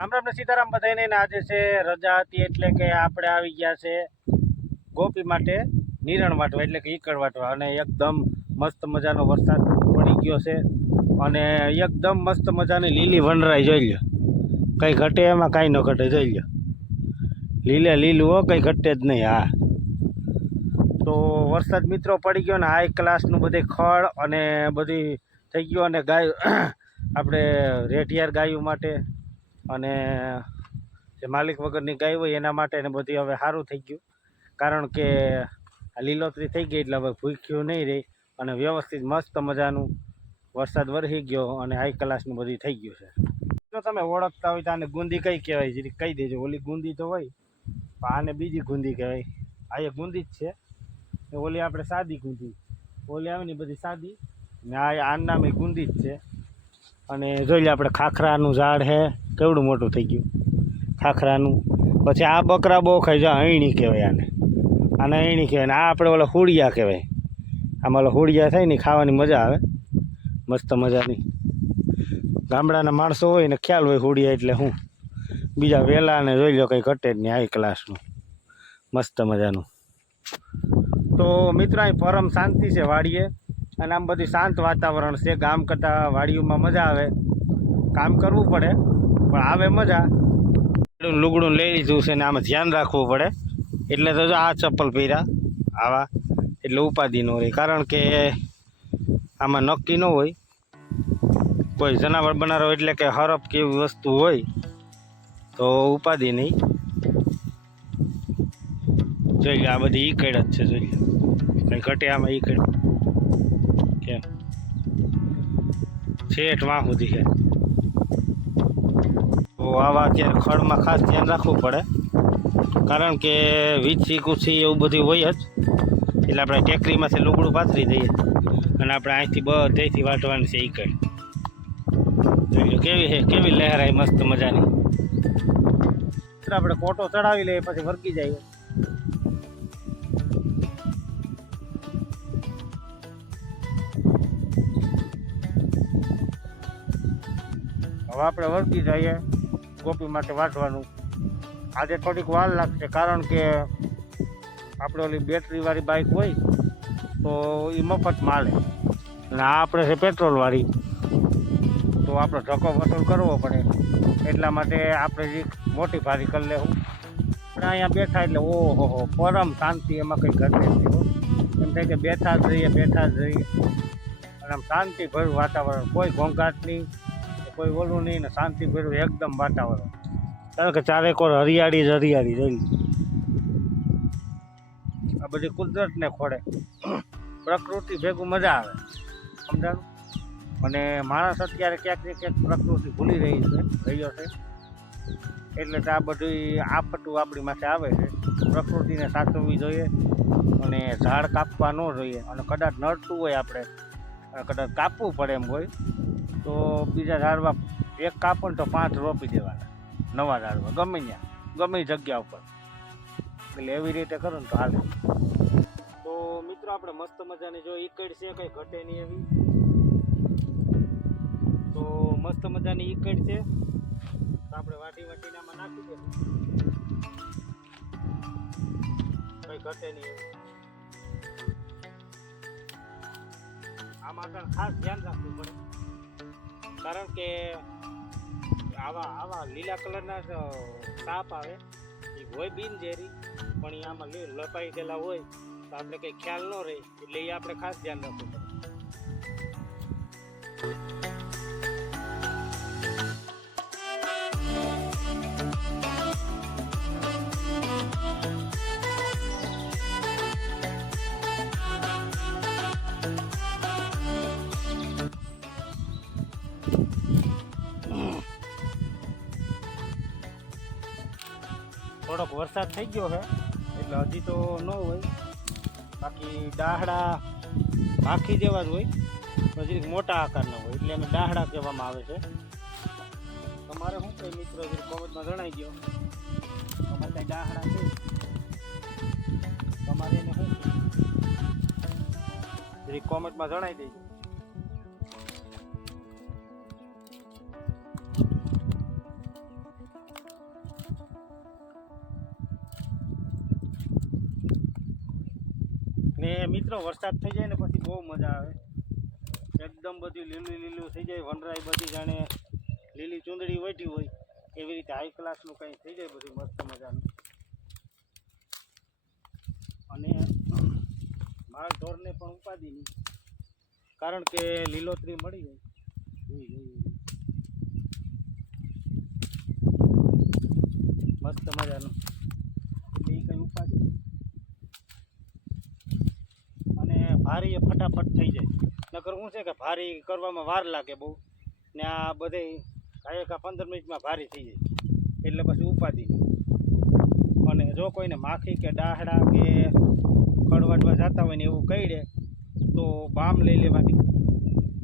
રામ સીતારામ બધાને આજે છે રજા હતી એટલે કે આપણે આવી ગયા છે ગોપી માટે નિરણ વાટવા એટલે કે ઈકળ વાટવા અને એકદમ મસ્ત મજાનો વરસાદ પડી ગયો છે અને એકદમ મસ્ત મજાની લીલી વનરાઈ જોઈ લ્યો, કંઈ ઘટે એમાં કાંઈ ન ઘટે જોઈ લ્યો, લીલે લીલું હો, કંઈ ઘટે જ નહીં. હા, તો વરસાદ મિત્રો પડી ગયો ને હાઈ ક્લાસનું બધી ખડ અને બધી થઈ ગયું અને ગાય આપણે રેઢિયાર ગાયો માટે અને જે માલિક વગરની ગાય હોય એના માટે ને બધી હવે સારું થઈ ગયું, કારણ કે લીલોતરી થઈ ગઈ એટલે હવે ભૂખ્યું નહીં રહી અને વ્યવસ્થિત મસ્ત મજાનું વરસાદ વરસી ગયો અને હાઈ ક્લાસનું બધું થઈ ગયું છે. જો તમે ઓળખતા હોય તો આને ગુંદી કઈ કહેવાય જરી કહી દેજો. ઓલી ગુંદી તો હોય પણ આને બીજી ગુંદી કહેવાય. આ એ ગુંદી જ છે, ઓલી આપણે સાદી ગુંદી, ઓલી આવે ને બધી સાદી ને આ નામ એ ગુંદી જ છે. અને જોઈ લે આપણે ખાખરાનું ઝાડ છે, કેવડું મોટું થઈ ગયું ખાખરાનું. પછી આ બકરા બહુ ખાઈ જાય, અયણી કહેવાય આને, આને અયણી કહેવાય ને આ આપણે ઓલા હુડિયા કહેવાય. આમાં ઓલા હુડિયા થાય ને ખાવાની મજા આવે મસ્ત મજાની. ગામડાના માણસો હોય ને ખ્યાલ હોય હુડિયા એટલે હું, બીજા વેલાને જોઈ લો કંઈ ઘટે જ નહીં, હાઈ ક્લાસનું મસ્ત મજાનું. તો મિત્રો અહીં પરમ શાંતિ છે વાડીએ અને આમ બધું શાંત વાતાવરણ છે. ગામ કરતાં વાડીઓમાં મજા આવે, કામ કરવું પડે પણ આવે મજા. લુગડું લઈ લીધું છે ને આમાં ધ્યાન રાખવું પડે એટલે તો જો આ ચપ્પલ પહેર્યા આવા એટલે ઉપાધિ ન રહે, કારણ કે આમાં નક્કી ન હોય કોઈ જનાવર બનારો એટલે કે હરપ કે એવી વસ્તુ હોય તો ઉપાધિ નહીં. જોઈ લે આ બધી ઈકડ જ છે, જોઈ લે કંઈ ઘટે આમાં ઈકડ કેમ છેઠ વાં સુધી છે. તો આવા અત્યારે ખડમાં ખાસ ધ્યાન રાખવું પડે, કારણ કે વીછી કૂછી એવું બધું હોય જ એટલે આપણે ટેકરીમાંથી લુગડું પાથરી દઈએ અને આપણે અહીંથી બધેથી વાટવાની છે ઈકડ. જોઈ લો કેવી છે, કેવી લહેરાય મસ્ત મજાની. આપણે કોટો ચડાવી લઈએ પછી વર્ગી જાય. હવે આપણે વર્ગી જઈએ ગોપી માટે વાટવાનું. આજે થોડીક વાર લાગશે, કારણ કે આપણે ઓલી બેટરીવાળી બાઇક હોય તો એ મફત માલે અને આ આપણે છે પેટ્રોલવાળી, તો આપણો ધક્કો વસૂલ કરવો પડે. એટલા માટે આપણે જે મોટી ભારી કરી લેવું. આપણે અહીંયા બેઠા એટલે ઓહો પરમ શાંતિ, એમાં કંઈ ઘટે નહીં. એમ થાય કે બેઠા જ રહીએ અને આમ શાંતિભર્યું વાતાવરણ, કોઈ ઘોંઘાટ નહીં, કોઈ ઓલું નહીં ને શાંતિભર્યું એકદમ વાતાવરણ. કારણ કે ચારેકોર હરિયાળી જ હરિયાળી જોઈ. આ બધી કુદરતને ખોડે, પ્રકૃતિ ભેગું મજા આવે, સમજાણું. અને માણસ અત્યારે ક્યાંક ને ક્યાંક પ્રકૃતિ ભૂલી રહ્યો છે એટલે તો આ બધી આફતું આપણી માથે આવે છે. પ્રકૃતિને સાચવવી જોઈએ અને ઝાડ કાપવા ન જોઈએ. અને કદાચ નડતું હોય આપણે કદાચ કાપવું પડે એમ હોય તો બીજા ઝાડવા એક કાપો ને તો 5 રોપી દેવાના નવા ઝાડવા, ગમે ત્યાં ગમે જગ્યા ઉપર. એટલે એવી રીતે કરો ને તો હાલે. તો મિત્રો આપણે મસ્ત મજાની જો ઈકડ છે, કંઈ ઘટે નહીં એવી. તો મસ્ત મજાની ઈકડ છે, તો આપણે વાટીને આમાં નાખી દે, કંઈ ઘટે નહીં એવી. આમાં ખાસ ધ્યાન રાખવું પડે, કારણ કે આવા લીલા કલરના સાપ આવે એ હોય બિનઝેરી, પણ એ આમાં લપાઈ ગયેલા હોય તો આપણે કંઈ ખ્યાલ ન રહે, એટલે એ આપણે ખાસ ધ્યાન રાખવું પડે. થોડોક વરસાદ થઈ ગયો છે એટલે હજી તો ન હોય, બાકી ડાહડા માખી જેવા જ હોય, હજી મોટા આકારના હોય એટલે એને ડાહડા કહેવામાં આવે છે. તમારે શું કંઈ મિત્રો હજી કોમેન્ટમાં જણાવી દો, તમારે કંઈ ડાહડા છે તમારે એને શું હજી કોમેન્ટમાં જણાવી દેજો. મિત્રો વરસાદ થઈ જાય ને પછી બહુ મજા આવે, એકદમ બધું લીલું લીલું થઈ જાય, વનરાઈ બધી જાણે લીલી ચૂંદડી વટી હોય એવી રીતે હાઈ ક્લાસનું કંઈ થઈ જાય બધું મસ્ત મજાનું. અને માળ ઢોરને પણ ઉપાધિ નહીં, કારણ કે લીલોતરી મળી જાય. મસ્ત મજાનું એટલે એ કંઈ ઉપાધિ નહીં. અને ભારી એ ફટાફટ થઈ જાય, નકર શું છે કે ભારી કરવામાં વાર લાગે બહુ, ને આ બધે કાંઈ 15 મિનિટમાં ભારી થઈ જાય એટલે પછી ઉપાધિ નહીં. અને જો કોઈને માખી કે ડાહડા કે ખડવાડવા જતા હોય ને એવું કહી દે તો બામ લઈ લેવાની,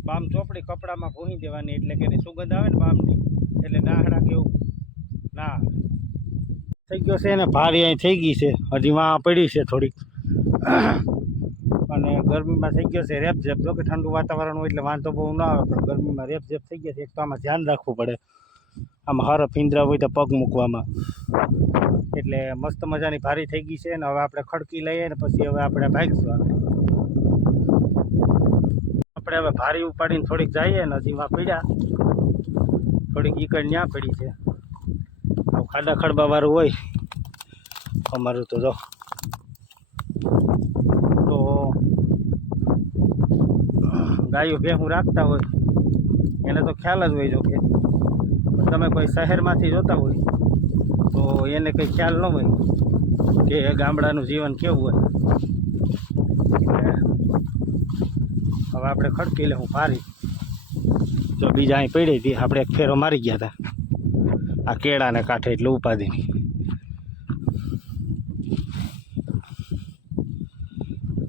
બામ ચોપડી કપડામાં ભૂંઈ દેવાની, એટલે કે એની સુગંધ આવે ને બામની, એટલે ડાહડા કેવું ના આવે. થઈ ગયો છે ને ભારી અહીં થઈ ગઈ છે, હજી વાં પડી છે થોડીક. અને ગરમીમાં થઈ ગયો છે રેપઝેપ. જો કે ઠંડુ વાતાવરણ હોય એટલે વાંધો બહુ ના આવે, પણ ગરમીમાં રેપઝેપ થઈ ગયા છે. એક તો આમાં ધ્યાન રાખવું પડે, આમાં હર પિંજરા હોય તો પગ મૂકવામાં. એટલે મસ્ત મજાની ભારી થઈ ગઈ છે ને હવે આપણે ખડકી લઈએ ને પછી હવે આપણે ભાગીશું આપણે હવે ભારી ઉપાડીને થોડીક જઈએ ને હજી માં પીડ્યા થોડીક ઈકડ ન્યા પડી છે. ખાડા ખડબા વાળું હોય અમારું તો જો તો ગાયો ભેહું રાખતા હોય એને તો ખ્યાલ જ હોય. જો કે તમે કોઈ શહેરમાંથી જોતા હોય તો એને કંઈ ખ્યાલ ન હોય કે ગામડાનું જીવન કેવું હોય. હવે આપણે ખડકી લેવું ભારી. જો બીજા અહીં પડી હતી, આપણે એક ફેરો મારી ગયા હતા આ કેળાને કાંઠે, એટલે ઉપાધિની.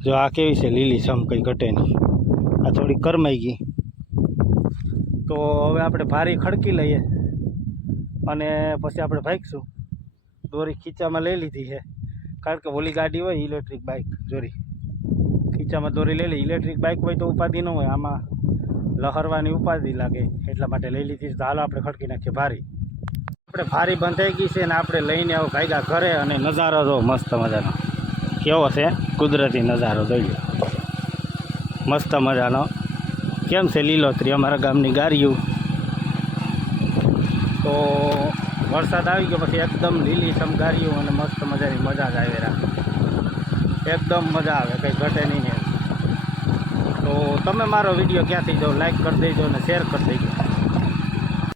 જો આ કેવી છે લીલી સમ, કંઈ ઘટે નહીં. આ થોડી કરમાઈ ગઈ તો હવે આપણે ભારી ખડકી લઈએ અને પછી આપણે ભાગીશું. દોરી ખીચામાં લઈ લીધી છે, કારણ કે ઓલી ગાડી હોય ઇલેક્ટ્રિક બાઇક, જોરી ખીચામાં દોરી લઈ લે. ઇલેક્ટ્રિક બાઇક હોય તો ઉપાધિ ન હોય, આમાં લહરવાની ઉપાધિ લાગે, એટલા માટે લઈ લીધી. તો હાલો આપણે ખડકી નાખીએ ભારી. આપણે ભારી બંધાઈ ગઈ છે ને આપણે લઈને આવો ભાગ્યા ઘરે. અને નજારો જો મસ્ત મજાનો કેવો છે, કુદરતી નજારો જોઈ લો મસ્ત મજાનો. કેમ છે લીલોતરી અમારા ગામની ગારિયું. તો વરસાદ આવી ગયો પછી એકદમ લીલી સમગારીઓ અને મસ્ત મજાની મજા જ આવે રાખે, એકદમ મજા આવે, કંઈ ઘટે નહીં. તો તમે મારો વિડીયો ક્યાંથી જો લાઈક કરી દેજો અને શેર કરી દેજો.